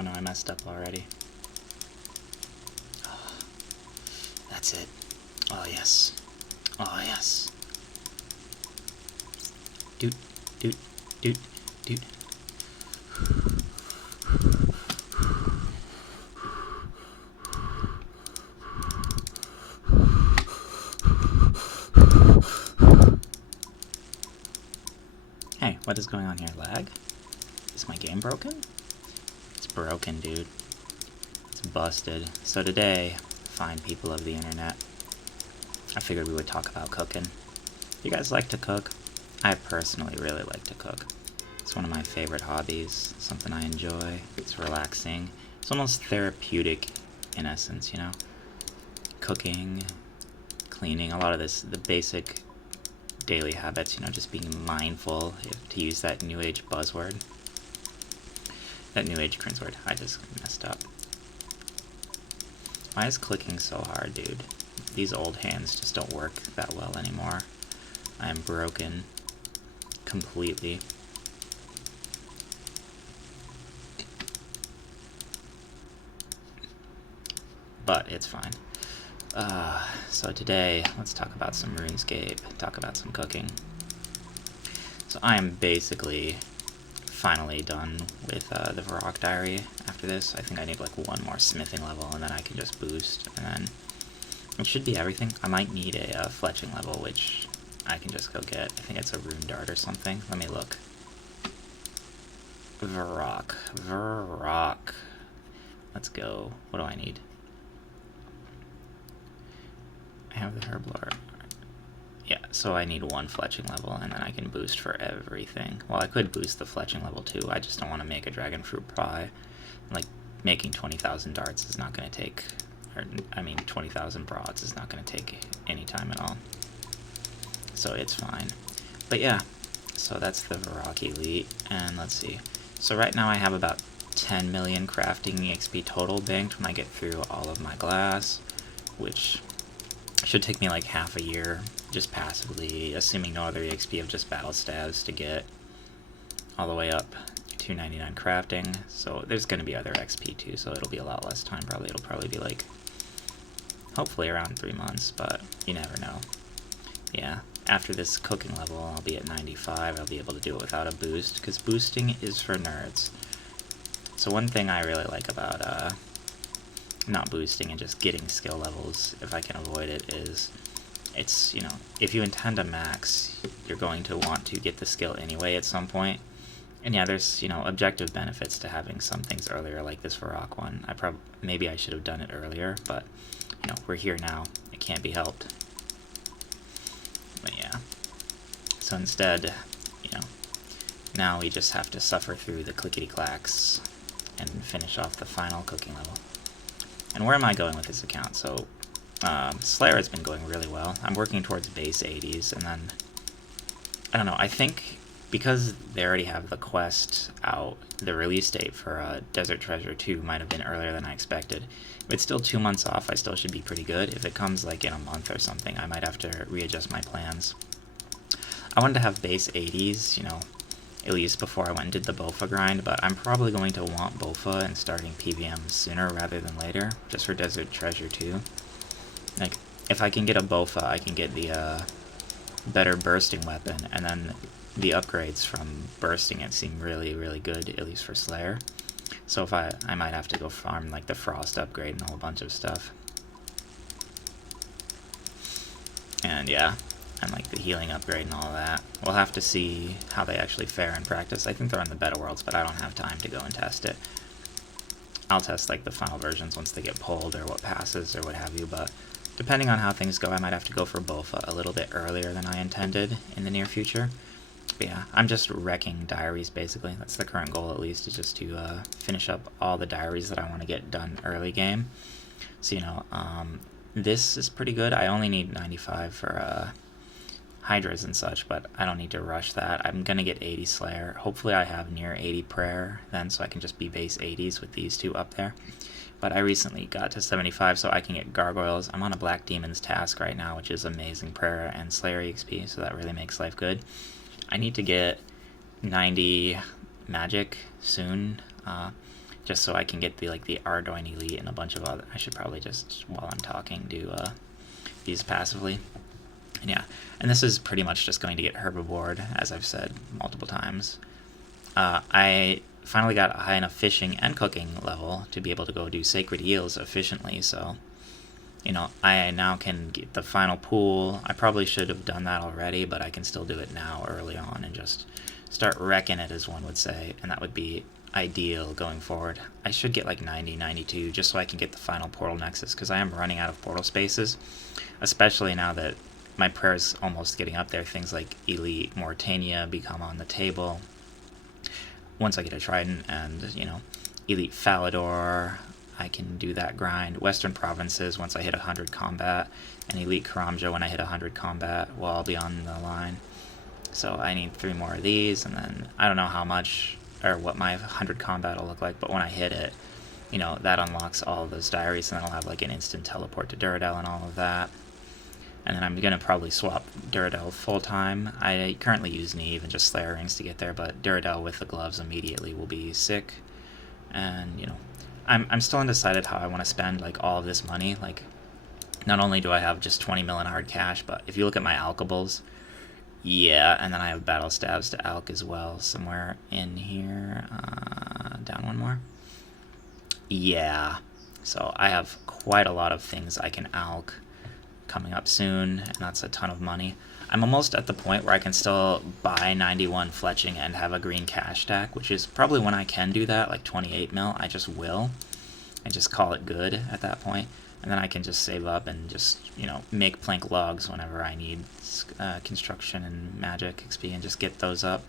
Oh no, I messed up already. Oh, that's it. Oh yes. Oh yes. Doot, doot, doot, doot. Hey, what is going on here? Lag? Is my game broken? It's broken, dude. It's busted. So today, fine people of the internet, I figured we would talk about cooking. You guys like to cook? I personally really like to cook. It's one of my favorite hobbies, something I enjoy. It's relaxing. It's almost therapeutic in essence, you know? Cooking, cleaning, a lot of this, the basic daily habits, you know, just being mindful, to use that new age buzzword. That new age cringe word. I just messed up. Why is clicking so hard, dude? These old hands just don't work that well anymore. I am broken. Completely. But it's fine. So today, let's talk about some RuneScape, talk about some cooking. So I am basically finally done with the Varrock Diary after this. I think I need like one more smithing level and then I can just boost, and then it should be everything. I might need a fletching level, which I can just go get. I think it's a rune dart or something. Let me look. Varrock. Let's go. What do I need? I have the Herblore. Yeah, so I need one fletching level, and then I can boost for everything. Well, I could boost the fletching level too. I just don't want to make a dragon fruit pie. Like, making 20,000 darts is not going to take, or I mean 20,000 broads is not going to take any time at all. So it's fine. But yeah, so that's the Varrock Elite, and let's see. So right now I have about 10 million crafting EXP total banked when I get through all of my glass, which should take me like half a year, just passively, assuming no other EXP of just battle stabs, to get all the way up to 99 crafting. So there's going to be other XP too, so it'll be a lot less time probably. It'll probably be like, hopefully around 3 months, but you never know. Yeah, after this cooking level, I'll be at 95. I'll be able to do it without a boost, because boosting is for nerds. So one thing I really like about not boosting and just getting skill levels, if I can avoid it, is it's, you know, if you intend to max, you're going to want to get the skill anyway at some point. And yeah, there's, you know, objective benefits to having some things earlier, like this Varrock one. Maybe I should have done it earlier, but, you know, we're here now. It can't be helped. But yeah. So instead, you know, now we just have to suffer through the clickety-clacks and finish off the final cooking level. And where am I going with this account? So, Slayer has been going really well. I'm working towards base 80s, and then, I don't know, I think because they already have the quest out, the release date for Desert Treasure 2 might have been earlier than I expected. If it's still 2 months off, I still should be pretty good. If it comes like in a month or something, I might have to readjust my plans. I wanted to have base 80s, you know, at least before I went and did the Bofa grind, but I'm probably going to want Bofa and starting PVM sooner rather than later, just for Desert Treasure 2. Like, if I can get a Bofa, I can get the better bursting weapon, and then the upgrades from bursting it seem really, really good, at least for Slayer. So if I might have to go farm like the Frost upgrade and a whole bunch of stuff. And yeah, and like the healing upgrade and all of that. We'll have to see how they actually fare in practice. I think they're on the beta worlds, but I don't have time to go and test it. I'll test like the final versions once they get pulled or what passes or what have you, but depending on how things go, I might have to go for Bofa a little bit earlier than I intended in the near future. But yeah, I'm just wrecking diaries basically. That's the current goal, at least, is just to finish up all the diaries that I want to get done early game. So, you know, this is pretty good. I only need 95 for Hydras and such, but I don't need to rush that. I'm going to get 80 Slayer. Hopefully I have near 80 Prayer then, so I can just be base 80s with these two up there. But I recently got to 75, so I can get Gargoyles. I'm on a Black Demon's task right now, which is amazing Prayer and Slayer XP, so that really makes life good. I need to get 90 Magic soon, just so I can get the Ardoin Elite and a bunch of other. I should probably just, while I'm talking, do these passively. And yeah, and this is pretty much just going to get herbivored, as I've said multiple times. I finally got a high enough fishing and cooking level to be able to go do sacred eels efficiently, so you know, I now can get the final pool. I probably should have done that already, but I can still do it now early on and just start wrecking it, as one would say, and that would be ideal going forward. I should get like 90, 92, just so I can get the final portal nexus, because I am running out of portal spaces, especially now that my prayer's almost getting up there. Things like Elite Mortania become on the table once I get a Trident, and, you know, Elite Falador, I can do that grind. Western Provinces once I hit 100 combat, and Elite Karamja when I hit 100 combat, well, I'll be on the line. So I need 3 more of these, and then I don't know how much or what my 100 combat will look like, but when I hit it, you know, that unlocks all of those diaries, and then I'll have like an instant teleport to Duradel and all of that. And then I'm going to probably swap Duradel full-time. I currently use Neve and just Slayer Rings to get there, but Duradel with the gloves immediately will be sick. And, you know, I'm still undecided how I want to spend like all of this money. Like, not only do I have just 20 mil in hard cash, but if you look at my alkables, yeah, and then I have battle stabs to alk as well somewhere in here. Down one more. Yeah, so I have quite a lot of things I can alk coming up soon, and that's a ton of money. I'm almost at the point where I can still buy 91 fletching and have a green cash stack, which is probably when I can do that, like 28 mil. I just will, and just call it good at that point. And then I can just save up and just, you know, make plank logs whenever I need construction and magic XP, and just get those up,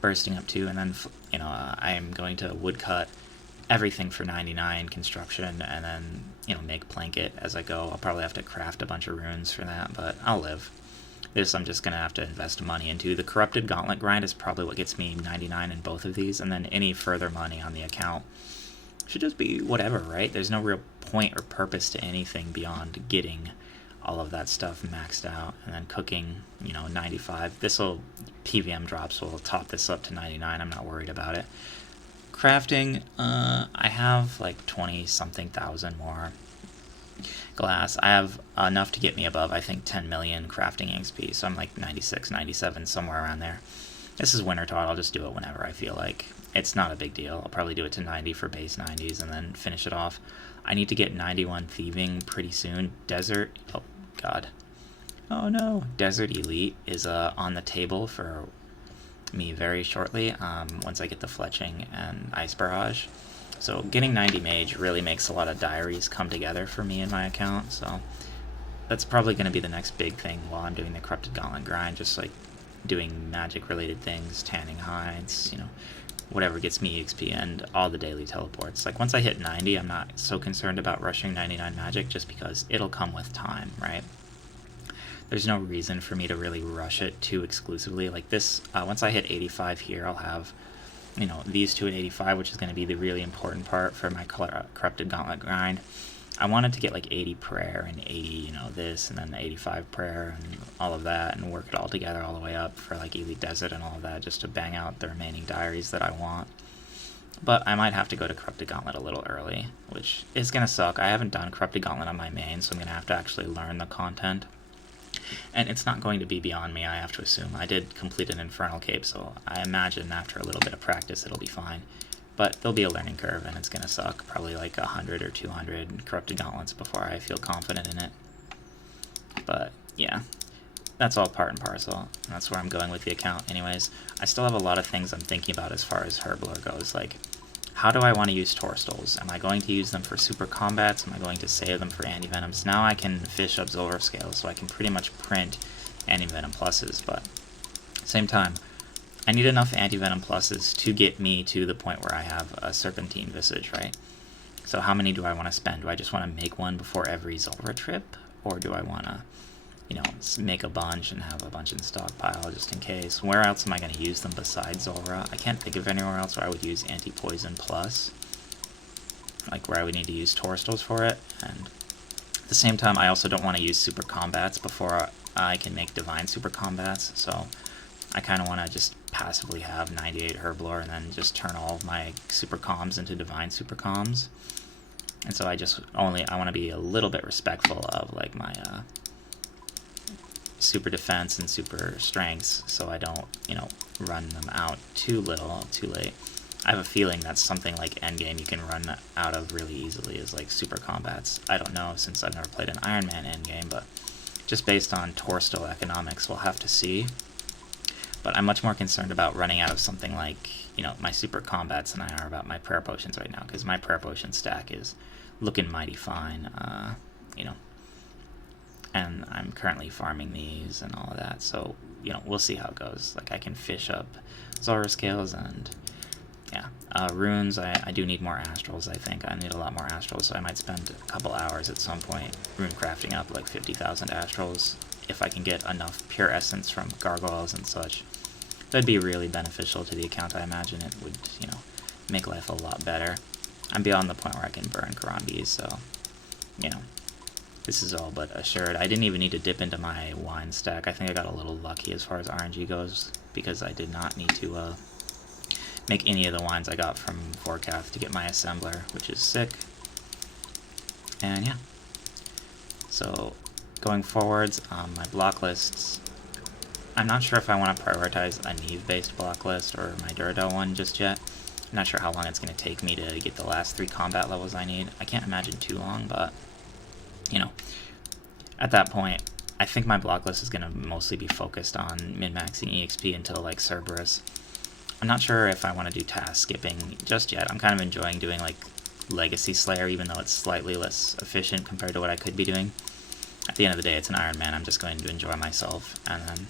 bursting up too. And then, you know, I'm going to woodcut everything for 99 construction, and then, you know, make planket as I go. I'll probably have to craft a bunch of runes for that, but I'll live. This I'm just going to have to invest money into. The Corrupted Gauntlet grind is probably what gets me 99 in both of these, and then any further money on the account should just be whatever, right? There's no real point or purpose to anything beyond getting all of that stuff maxed out. And then cooking, you know, 95. This'll, PVM drops will top this up to 99. I'm not worried about it. Crafting, I have like 20-something thousand more glass. I have enough to get me above, I think, 10 million crafting XP, so I'm like 96, 97, somewhere around there. This is Winter Taught. I'll just do it whenever I feel like. It's not a big deal. I'll probably do it to 90 for base 90s and then finish it off. I need to get 91 thieving pretty soon. Desert, oh god. Oh no. Desert Elite is on the table for me very shortly, once I get the fletching and ice barrage. So getting 90 mage really makes a lot of diaries come together for me in my account, so that's probably going to be the next big thing while I'm doing the Corrupted Gauntlet grind, just like doing magic related things, tanning hides, you know, whatever gets me XP, and all the daily teleports. Like once I hit 90, I'm not so concerned about rushing 99 magic, just because it'll come with time, right? There's no reason for me to really rush it too exclusively. Like this, once I hit 85 here, I'll have, you know, these two at 85, which is going to be the really important part for my Corrupted Gauntlet grind. I wanted to get like 80 prayer and 80, you know, this, and then the 85 prayer and all of that, and work it all together all the way up for like Elite Desert and all of that, just to bang out the remaining diaries that I want. But I might have to go to Corrupted Gauntlet a little early, which is going to suck. I haven't done Corrupted Gauntlet on my main, so I'm going to have to actually learn the content. And it's not going to be beyond me, I have to assume. I did complete an Infernal Cape, so I imagine after a little bit of practice it'll be fine. But there'll be a learning curve, and it's going to suck. Probably like 100 or 200 Corrupted Gauntlets before I feel confident in it. But, yeah. That's all part and parcel. That's where I'm going with the account anyways. I still have a lot of things I'm thinking about as far as Herblore goes. Like, how do I want to use Torstals? Am I going to use them for super combats? Am I going to save them for anti-venoms? Now I can fish Absorber Scales, so I can pretty much print anti-venom pluses, but at the same time, I need enough anti-venom pluses to get me to the point where I have a Serpentine Visage, right? So how many do I want to spend? Do I just want to make one before every Zulrah trip? Or do I want to, you know, make a bunch and have a bunch in stockpile just in case? Where else am I going to use them besides Zulrah? I can't think of anywhere else where I would use Anti-Poison Plus. Like where I would need to use Torstals for it. And at the same time, I also don't want to use Super Combats before I can make Divine Super Combats. So I kind of want to just passively have 98 Herblore and then just turn all of my super comms into divine super comms. And so I want to be a little bit respectful of like my super defense and super strengths, so I don't, run them out too little, too late. I have a feeling that's something like endgame you can run out of really easily, is like super combats. I don't know, since I've never played an Iron Man endgame, but just based on Torsto economics, we'll have to see. But I'm much more concerned about running out of something like, my super combats than I are about my prayer potions right now, because my prayer potion stack is looking mighty fine, and I'm currently farming these and all of that, so, we'll see how it goes. Like, I can fish up Zora scales, and, yeah. Runes, I do need more astrals, I think. I need a lot more astrals, so I might spend a couple hours at some point rune crafting up, like, 50,000 astrals, if I can get enough pure essence from gargoyles and such. That'd be really beneficial to the account. I imagine it would, make life a lot better. I'm beyond the point where I can burn Karambis, so, this is all but assured. I didn't even need to dip into my wine stack. I think I got a little lucky as far as RNG goes, because I did not need to make any of the wines I got from Vorkath to get my assembler, which is sick. And yeah. So, going forwards, my block lists, I'm not sure if I want to prioritize a Neve-based block list or my Duradel one just yet. I'm not sure how long it's going to take me to get the last 3 combat levels I need. I can't imagine too long, but, at that point, I think my block list is going to mostly be focused on min-maxing EXP until, like, Cerberus. I'm not sure if I want to do task skipping just yet. I'm kind of enjoying doing, like, Legacy Slayer, even though it's slightly less efficient compared to what I could be doing. At the end of the day, it's an Iron Man. I'm just going to enjoy myself, and then...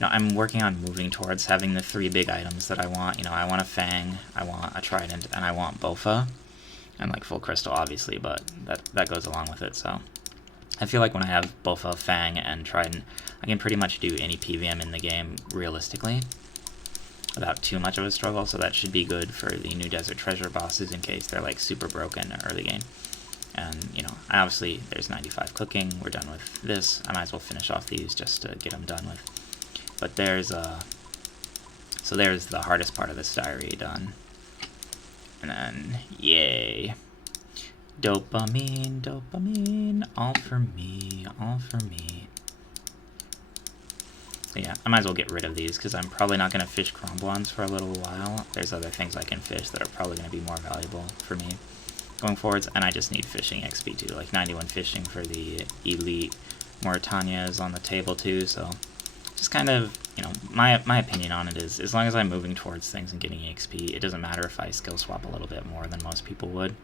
I'm working on moving towards having the 3 big items that I want. I want a Fang, I want a Trident, and I want Bofa. And, like, Full Crystal, obviously, but that goes along with it, so... I feel like when I have Bofa, Fang, and Trident, I can pretty much do any PVM in the game, realistically, without too much of a struggle, so that should be good for the New Desert Treasure bosses in case they're, like, super broken early game. And, obviously, there's 95 cooking, we're done with this. I might as well finish off these just to get them done with. But there's so there's the hardest part of this diary done. And then, yay. Dopamine, dopamine, all for me, all for me. So yeah, I might as well get rid of these, because I'm probably not going to fish Cromblons for a little while. There's other things I can fish that are probably going to be more valuable for me going forwards, and I just need fishing XP too. Like 91 fishing for the Elite Mauritania is on the table too, so... Just kind of, my opinion on it is, as long as I'm moving towards things and getting EXP, it doesn't matter if I skill swap a little bit more than most people would.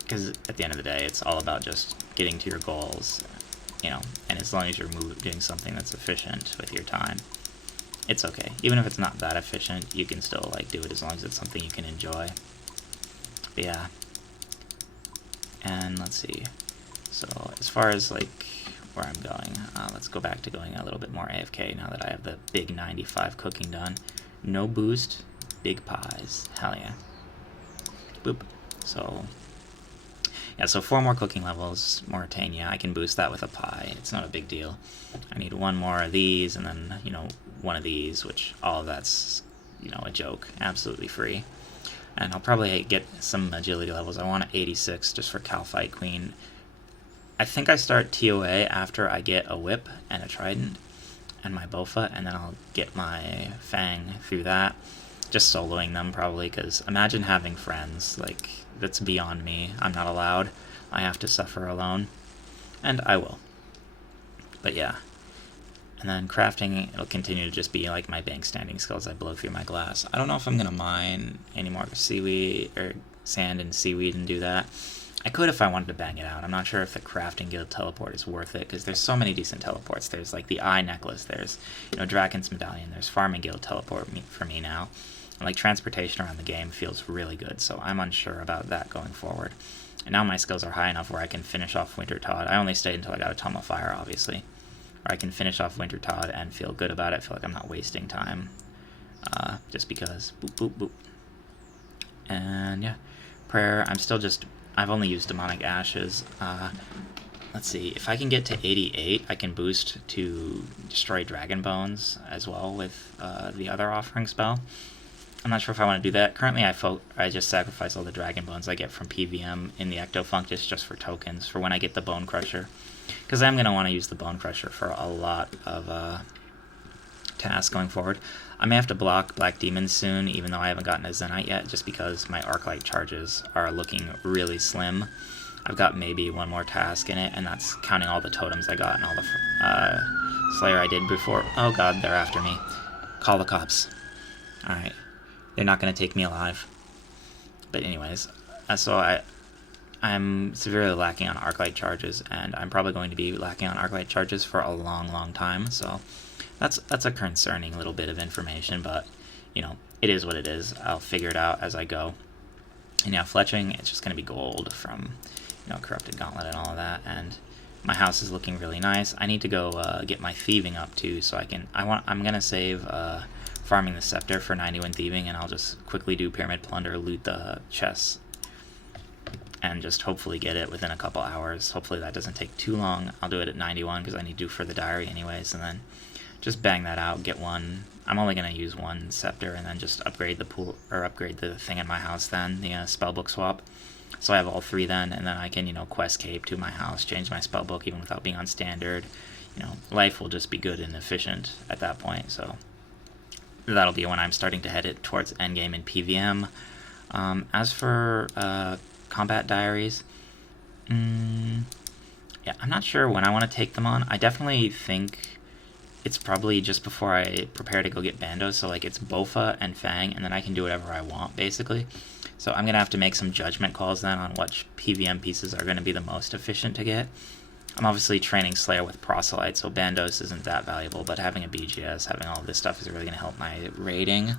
Because at the end of the day, it's all about just getting to your goals, and as long as you're doing something that's efficient with your time, it's okay. Even if it's not that efficient, you can still, like, do it as long as it's something you can enjoy. But yeah. And let's see. So, as far as, like... where I'm going. Let's go back to going a little bit more AFK now that I have the big 95 cooking done. No boost, big pies. Hell yeah. Boop. So, yeah, so 4 more cooking levels. Mauritania, I can boost that with a pie. It's not a big deal. I need 1 more of these, and then, 1 of these, which all of that's, a joke. Absolutely free. And I'll probably get some agility levels. I want 86 just for Calphite Queen. I think I start TOA after I get a whip and a trident and my Bofa, and then I'll get my Fang through that. Just soloing them, probably, because imagine having friends. Like, that's beyond me. I'm not allowed. I have to suffer alone. And I will. But yeah. And then crafting, it'll continue to just be like my bank standing skills. I blow through my glass. I don't know if I'm going to mine any more seaweed, or sand and seaweed and do that. I could if I wanted to bang it out. I'm not sure if the Crafting Guild teleport is worth it, because there's so many decent teleports. There's, like, the Eye Necklace, there's, Draken's Medallion, there's Farming Guild teleport for me now. And, like, transportation around the game feels really good, so I'm unsure about that going forward. And now my skills are high enough where I can finish off Wintertodt. I only stayed until I got a Tome of Fire, obviously. Where I can finish off Wintertodt and feel good about it, feel like I'm not wasting time. Just because. Boop, boop, boop. And, yeah. Prayer, I'm still just... I've only used Demonic Ashes. Let's let's see, if I can get to 88, I can boost to destroy Dragon Bones as well with the other offering spell. I'm not sure if I want to do that. Currently, I just sacrifice all the Dragon Bones I get from PVM in the Ectofunctus just for tokens for when I get the Bone Crusher. Because I'm going to want to use the Bone Crusher for a lot of tasks going forward. I may have to block Black Demons soon, even though I haven't gotten a Zenite yet, just because my Arclight charges are looking really slim. I've got maybe one more task in it, and that's counting all the totems I got and all the Slayer I did before. Oh god, they're after me. Call the cops. Alright. They're not going to take me alive. But anyways, so I'm severely lacking on Arclight charges, and I'm probably going to be lacking on Arclight charges for a long time, so that's a concerning little bit of information, but, you know, it is what it is. I'll figure it out as I go. And yeah, fletching, it's just going to be gold from, you know, Corrupted Gauntlet and all of that, and my house is looking really nice. I need to go get my thieving up too, so I'm going to save farming the scepter for 91 thieving, and I'll just quickly do pyramid plunder, loot the chests, and just hopefully get it within a couple hours. Hopefully that doesn't take too long. I'll do it at 91 because I need to do for the diary anyways, and then just bang that out, get one. I'm only going to use one scepter, and then just upgrade the pool, or upgrade the thing in my house then, the spellbook swap. So I have all three then, and then I can, you know, quest cape to my house, change my spellbook even without being on standard. You know, life will just be good and efficient at that point, so that'll be when I'm starting to head it towards endgame in PVM. As for combat diaries, yeah, I'm not sure when I want to take them on. I definitely think it's probably just before I prepare to go get Bandos, so like it's Bofa and Fang, and then I can do whatever I want, basically. So I'm going to have to make some judgment calls then on which PVM pieces are going to be the most efficient to get. I'm obviously training Slayer with Proselyte, so Bandos isn't that valuable, but having a BGS, having all this stuff is really going to help my rating.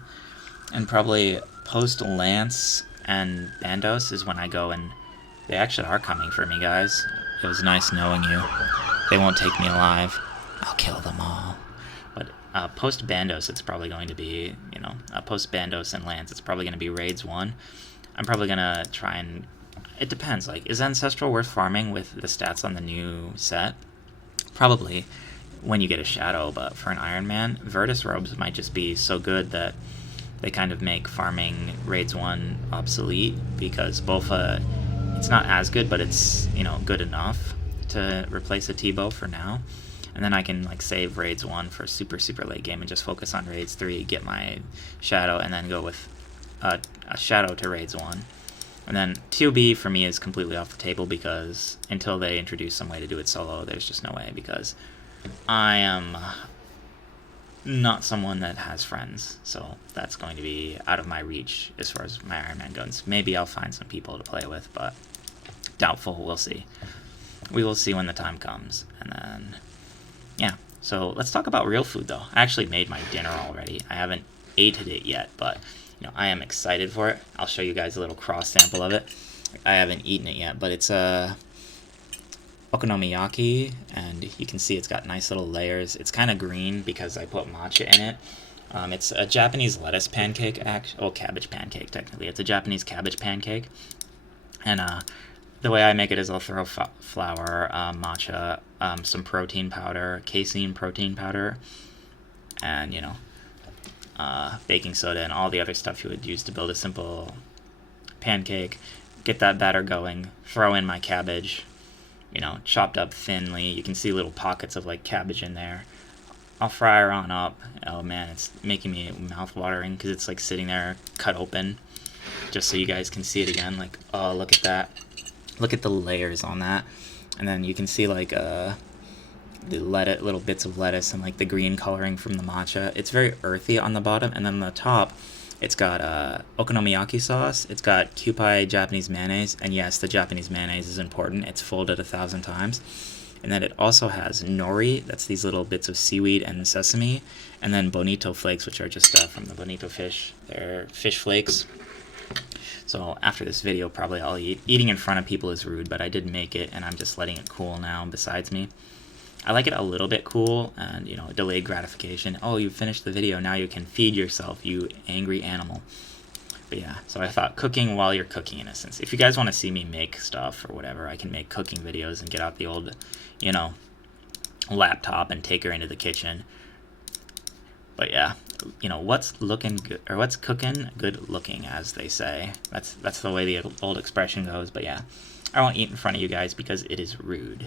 And probably post-Lance and Bandos is when I go, and they actually are coming for me, guys. It was nice knowing you. They won't take me alive. I'll kill them all. But post-Bandos, it's probably going to be, you know, post-Bandos and Lance, it's probably going to be Raids 1. I'm probably going to try and... It depends, like, is Ancestral worth farming with the stats on the new set? Probably, when you get a Shadow, but for an Iron Man, Virtus Robes might just be so good that they kind of make farming Raids 1 obsolete, because Bofa, it's not as good, but it's, you know, good enough to replace a T-Bow for now. And then I can, like, save Raids 1 for super late game and just focus on Raids 3, get my Shadow, and then go with a Shadow to Raids 1. And then 2B for me is completely off the table, because until they introduce some way to do it solo, there's just no way, because I am not someone that has friends, so that's going to be out of my reach as far as my Iron Man goes. Maybe I'll find some people to play with, but doubtful. We'll see. We will see when the time comes. And then, yeah, so let's talk about real food, though. I actually made my dinner already. I haven't ate it yet, but you know, I am excited for it. I'll show you guys a little cross sample of it. I haven't eaten it yet, but it's okonomiyaki, and you can see it's got nice little layers. It's kind of green because I put matcha in it. It's a Japanese lettuce pancake, cabbage pancake, technically. It's a Japanese cabbage pancake. And the way I make it is I'll throw flour, matcha, some protein powder, casein protein powder, and, you know, baking soda and all the other stuff you would use to build a simple pancake. Get that batter going, throw in my cabbage, you know, chopped up thinly. You can see little pockets of, like, cabbage in there. I'll fry her on up. Oh man, it's making me mouth-watering because it's, like, sitting there cut open, just so you guys can see it again. Like, oh, look at that. Look at the layers on that. And then you can see, like, the little bits of lettuce and, like, the green coloring from the matcha. It's very earthy on the bottom, and then on the top, it's got okonomiyaki sauce. It's got Kewpie Japanese mayonnaise, and yes, the Japanese mayonnaise is important. It's folded 1,000 times. And then it also has nori, that's these little bits of seaweed and sesame, and then bonito flakes, which are just from the bonito fish. They're fish flakes. So after this video, probably I'll eat. Eating in front of people is rude, but I did make it, and I'm just letting it cool now besides me. I like it a little bit cool, and, you know, delayed gratification. Oh, you finished the video, now you can feed yourself, you angry animal. But yeah, so I thought cooking while you're cooking, in a sense. If you guys want to see me make stuff or whatever, I can make cooking videos and get out the old, you know, laptop and take her into the kitchen. But yeah, you know, what's looking good, or what's cooking good looking, as they say. That's the way the old expression goes. But yeah, I won't eat in front of you guys because it is rude.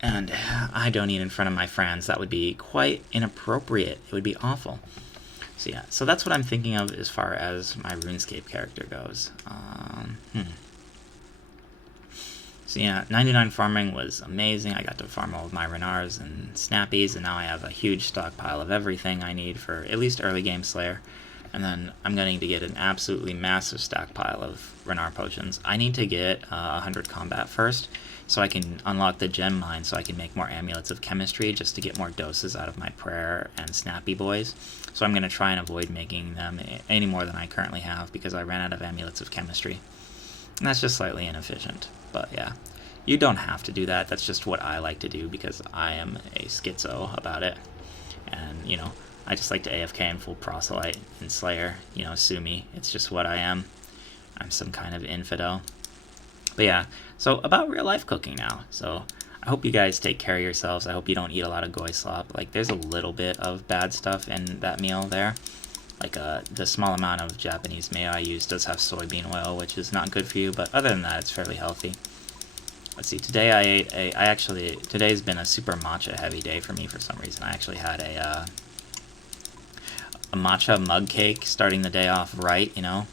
And I don't eat in front of my friends. That would be quite inappropriate. It would be awful. So yeah, so that's what I'm thinking of as far as my RuneScape character goes. So yeah, 99 farming was amazing. I got to farm all of my Renars and Snappies, and now I have a huge stockpile of everything I need for at least early game Slayer. And then I'm going to get an absolutely massive stockpile of Renar potions. I need to get 100 combat first, so I can unlock the gem mine, so I can make more amulets of chemistry, just to get more doses out of my prayer and snappy boys. So I'm going to try and avoid making them any more than I currently have, because I ran out of amulets of chemistry. And that's just slightly inefficient. But yeah, you don't have to do that. That's just what I like to do, because I am a schizo about it. And, you know, I just like to AFK and full proselyte and Slayer. You know, sue me. It's just what I am. I'm some kind of infidel. But yeah, so about real life cooking now. So I hope you guys take care of yourselves. I hope you don't eat a lot of goy slop. Like, there's a little bit of bad stuff in that meal there. Like, the small amount of Japanese mayo I use does have soybean oil, which is not good for you, but other than that, it's fairly healthy. Let's see, today I ate today's been a super matcha heavy day for me for some reason. I actually had a matcha mug cake starting the day off right, you know.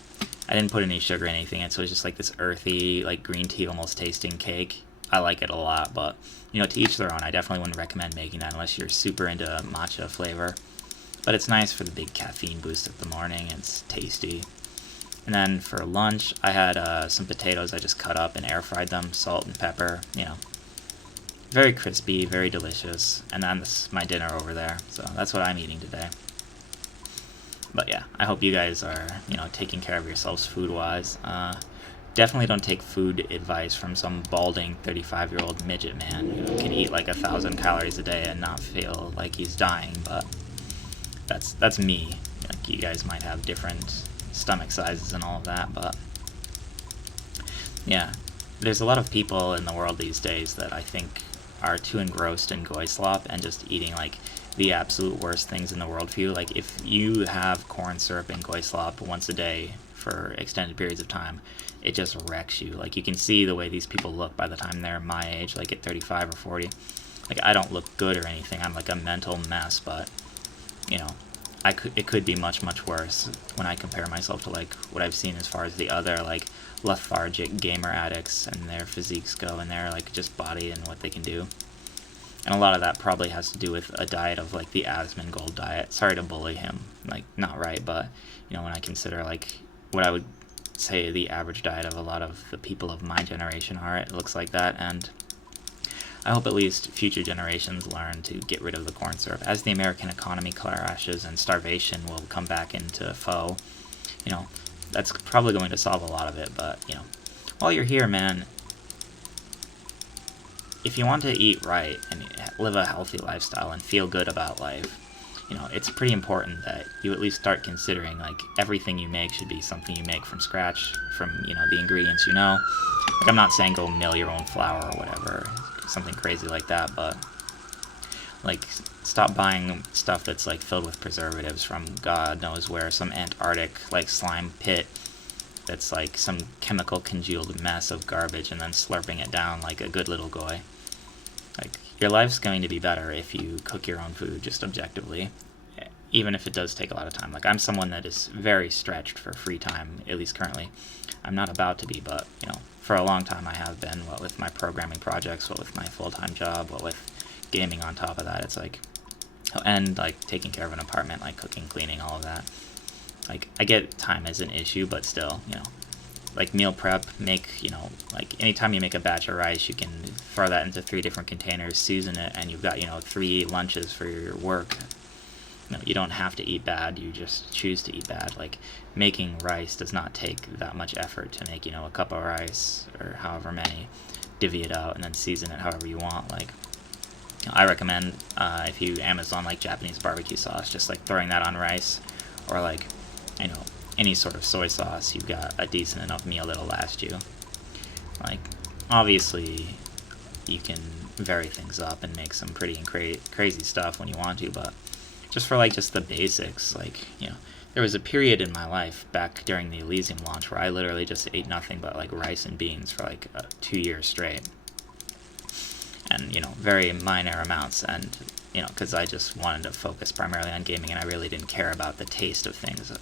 I didn't put any sugar or anything, so it was just like this earthy, like green tea almost tasting cake. I like it a lot, but, you know, to each their own. I definitely wouldn't recommend making that unless you're super into matcha flavor. But it's nice for the big caffeine boost of the morning. It's tasty. And then for lunch, I had some potatoes I just cut up and air fried them, salt and pepper, you know. Very crispy, very delicious. And then this is my dinner over there, so that's what I'm eating today. But yeah, I hope you guys are, you know, taking care of yourselves food-wise. Definitely don't take food advice from some balding 35-year-old midget man who can eat like 1,000 calories a day and not feel like he's dying, but that's me. Like, you guys might have different stomach sizes and all of that, but yeah, there's a lot of people in the world these days that I think are too engrossed in goy slop and just eating like the absolute worst things in the world for you. Like, if you have corn syrup and goy slop once a day for extended periods of time, it just wrecks you. Like, you can see the way these people look by the time they're my age, like at 35 or 40. Like, I don't look good or anything. I'm like a mental mess, but, you know, it could be much, much worse when I compare myself to, like, what I've seen as far as the other, like, lethargic gamer addicts and their physiques go, and their, like, just body and what they can do. And a lot of that probably has to do with a diet of, like, the Asmongold diet. Sorry to bully him. Like, not right, but, you know, when I consider, like, what I would say the average diet of a lot of the people of my generation are, it looks like that, and I hope at least future generations learn to get rid of the corn syrup. As the American economy crashes and starvation will come back into foe, you know, that's probably going to solve a lot of it. But, you know, while you're here, man, if you want to eat right and live a healthy lifestyle and feel good about life, you know, it's pretty important that you at least start considering, like, everything you make should be something you make from scratch, from, you know, the ingredients you know. Like, I'm not saying go mill your own flour or whatever, something crazy like that, but, like, stop buying stuff that's, like, filled with preservatives from God knows where, some Antarctic, like, slime pit that's, like, some chemical congealed mess of garbage, and then slurping it down like a good little goy. Like, your life's going to be better if you cook your own food, just objectively, even if it does take a lot of time. Like, I'm someone that is very stretched for free time, at least currently. I'm not about to be, but, you know, for a long time I have been, what with my programming projects, what with my full-time job, what with gaming on top of that. It's like, and, like, taking care of an apartment, like cooking, cleaning, all of that. Like, I get time as an issue, but still, you know, like, meal prep, make, you know, like, anytime you make a batch of rice, you can throw that into 3 different containers, season it, and you've got, you know, 3 lunches for your work. You know, you don't have to eat bad, you just choose to eat bad. Like, making rice does not take that much effort to make, you know, a cup of rice, or however many, divvy it out, and then season it however you want. Like, I recommend, if you Amazon, like, Japanese barbecue sauce, just, like, throwing that on rice, or, like, you know, any sort of soy sauce, you've got a decent enough meal that'll last you. Like, obviously, you can vary things up and make some pretty crazy stuff when you want to, but just for like just the basics, like, there was a period in my life back during the Elysium launch where I literally just ate nothing but like rice and beans for like 2 years straight, and very minor amounts, and because I just wanted to focus primarily on gaming and I really didn't care about the taste of things. It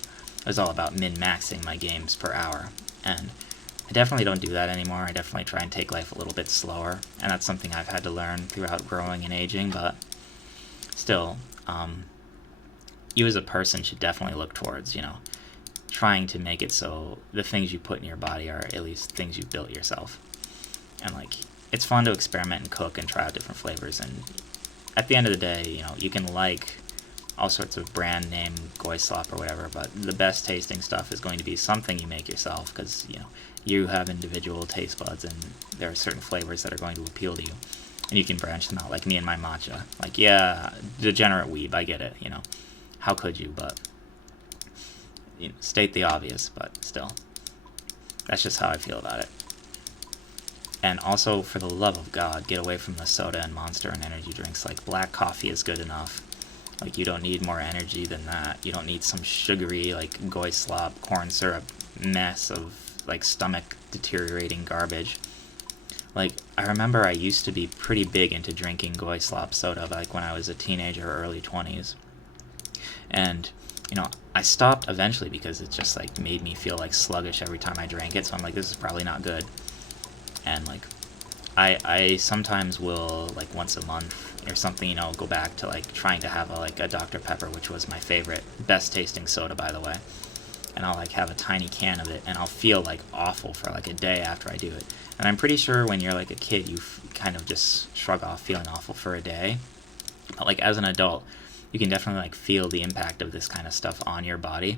was all about min-maxing my games per hour, and I definitely don't do that anymore. I definitely try and take life a little bit slower, and that's something I've had to learn throughout growing and aging, but still, you as a person should definitely look towards, trying to make it so the things you put in your body are at least things you've built yourself. And, like, it's fun to experiment and cook and try out different flavors, and at the end of the day, you can like all sorts of brand name goy slop or whatever, but the best tasting stuff is going to be something you make yourself, because, you have individual taste buds, and there are certain flavors that are going to appeal to you, and you can branch them out, like me and my matcha. Like, yeah, degenerate weeb, I get it, how could you, but, state the obvious, but still, that's just how I feel about it. And also, for the love of God, get away from the soda and Monster and energy drinks. Like, black coffee is good enough. Like, you don't need more energy than that. You don't need some sugary, like, goy slop, corn syrup mess of, like, stomach deteriorating garbage. Like, I remember I used to be pretty big into drinking goy slop soda, like, when I was a teenager or early 20s. And, I stopped eventually because it just, like, made me feel, like, sluggish every time I drank it, so I'm like, this is probably not good. And, like, I sometimes will, like, once a month or something, go back to, like, trying to have a Dr. Pepper, which was my favorite, best tasting soda, by the way. And I'll, like, have a tiny can of it, and I'll feel, like, awful for, like, a day after I do it. And I'm pretty sure when you're, like, a kid, you kind of just shrug off feeling awful for a day. But, like, as an adult, you can definitely, like, feel the impact of this kind of stuff on your body.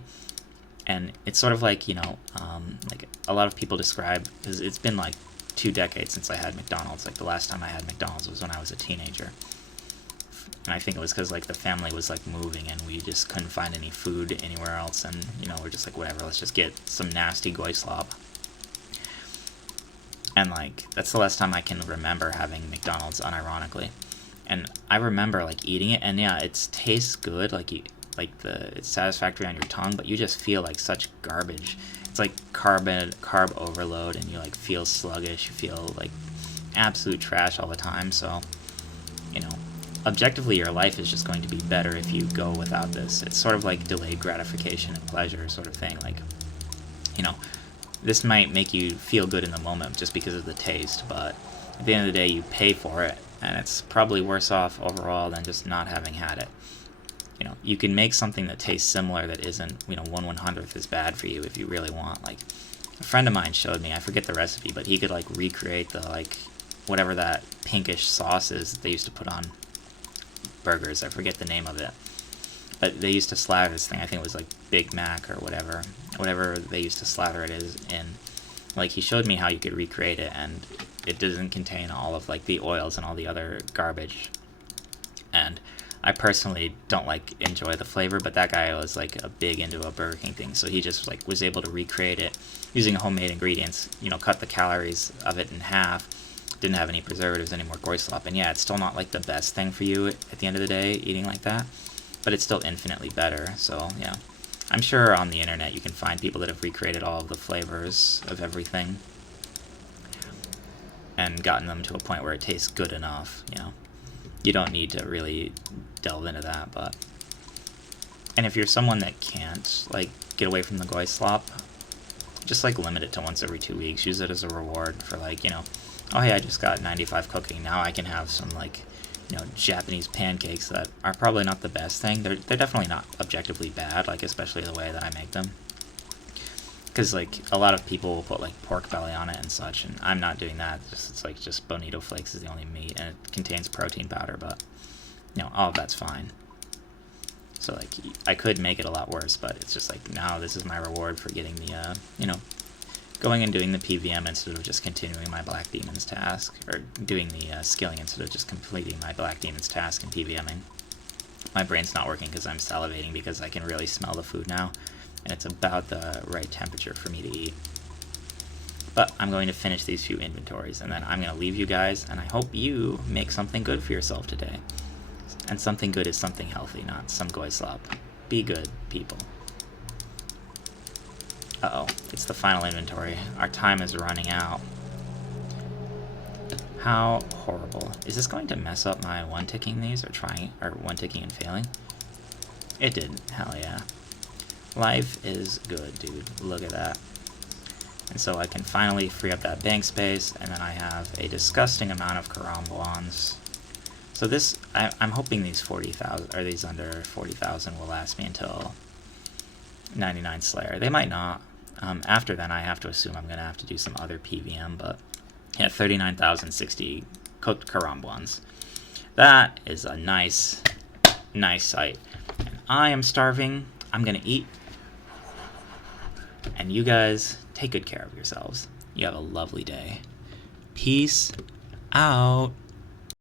And it's sort of like, like, a lot of people describe, because it's been, like, 2 decades since I had McDonald's. Like, the last time I had McDonald's was when I was a teenager, and I think it was because, like, the family was, like, moving and we just couldn't find any food anywhere else, and we're just like, whatever, let's just get some nasty goy slop. And, like, that's the last time I can remember having McDonald's, unironically. And I remember, like, eating it, and yeah, it tastes good, it's satisfactory on your tongue, but you just feel like such garbage. It's like carb overload, and you, like, feel sluggish, you feel like absolute trash all the time. So, objectively, your life is just going to be better if you go without this. It's sort of like delayed gratification and pleasure sort of thing. Like, this might make you feel good in the moment just because of the taste, but at the end of the day, you pay for it, and it's probably worse off overall than just not having had it. You can make something that tastes similar that isn't, 1/100th as bad for you if you really want. Like, a friend of mine showed me, I forget the recipe, but he could, like, recreate the, like, whatever that pinkish sauce is that they used to put on burgers. I forget the name of it. But they used to slather this thing, I think it was, like, Big Mac or whatever they used to slather it in. Like, he showed me how you could recreate it, and it doesn't contain all of, like, the oils and all the other garbage. And I personally don't, like, enjoy the flavor, but that guy was, like, a big into a Burger King thing, so he just, like, was able to recreate it using homemade ingredients, cut the calories of it in half, didn't have any preservatives, any more goy slop, and yeah, it's still not, like, the best thing for you at the end of the day, eating like that, but it's still infinitely better. So, yeah, I'm sure on the internet you can find people that have recreated all of the flavors of everything and gotten them to a point where it tastes good enough. You don't need to really delve into that, but... And if you're someone that can't, like, get away from the goy slop, just, like, limit it to once every 2 weeks. Use it as a reward for, like, oh, hey, I just got 95 cooking. Now I can have some, like, Japanese pancakes that are probably not the best thing. They're definitely not objectively bad, like, especially the way that I make them. Because, like, a lot of people will put, like, pork belly on it and such, and I'm not doing that. It's like, just bonito flakes is the only meat, and it contains protein powder, but, all of that's fine. So, like, I could make it a lot worse, but it's just like, now this is my reward for getting the, going and doing the PVM instead of just continuing my Black Demons task, or doing the skilling instead of just completing my Black Demons task and PVMing. My brain's not working because I'm salivating because I can really smell the food now. and it's about the right temperature for me to eat. But I'm going to finish these few inventories, and then I'm going to leave you guys, and I hope you make something good for yourself today. And something good is something healthy, not some goy slop. Be good, people. Uh-oh, it's the final inventory. Our time is running out. How horrible. Is this going to mess up my one-ticking these, or one-ticking and failing? It did. Hell yeah. Life is good, dude. Look at that. And so I can finally free up that bank space, and then I have a disgusting amount of karambwans. So this, I'm hoping these 40,000, or these under 40,000 will last me until 99 Slayer. They might not. After then, I have to assume I'm going to have to do some other PVM, but yeah, 39,060 cooked karambwans. That is a nice sight. And I am starving. I'm going to eat. And you guys, take good care of yourselves. You have a lovely day. Peace out.